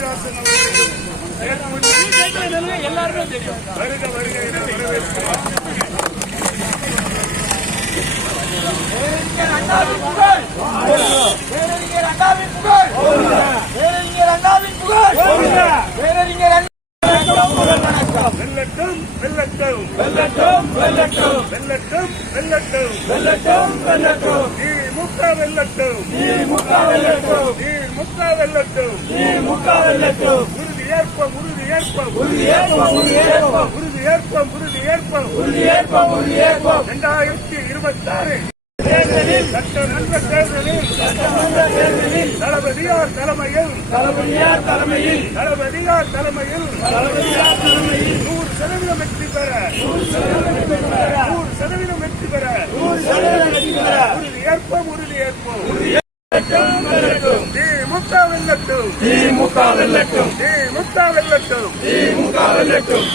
சீனிவாசன் அவர்களையும் எல்லாருமே தெரியும். வருக வருக என வரவேற்கிறேன். பேரறிஞர் அண்ணாவின் புகழ், பேரறிஞர் அண்ணாவின் புகழ், பேரறிஞர் அண்ணாவின் புகழ், பேரறிஞர் வெல்லட்டும் வெல்லட்டும் வெல்லட்டும் வெல்லட்டும் வெல்லட்டும் வெல்லட்டும் வெல்லட்டும் வெல்லட்டும் திமுக வெல்லட்டும் திமுக வெல்லட்டும் திமுக வெல்லட்டும் திமுக வெல்லட்டும் உறுதி ஏற்போம் உறுதி ஏற்போம் உறுதி ஏற்போம் உறுதி ஏற்போம் உறுதி ஏற்போம் உறுதி ஏற்போம் உறுதி ஏற்போம் உறுதி ஏற்போம் 2026 தேர்தலில் சட்டமன்ற தேர்தலில் தளபதியார் தலைமையில் 100% வெற்றி பெற 100% வெற்றி பெற உறுதி ஏற்போம் உறுதி ஏற்போம் திமுக வெல்லட்டும் திமுக வெல்லட்டும் திமுக வெல்லட்டும் திமுக வெல்லட்டும்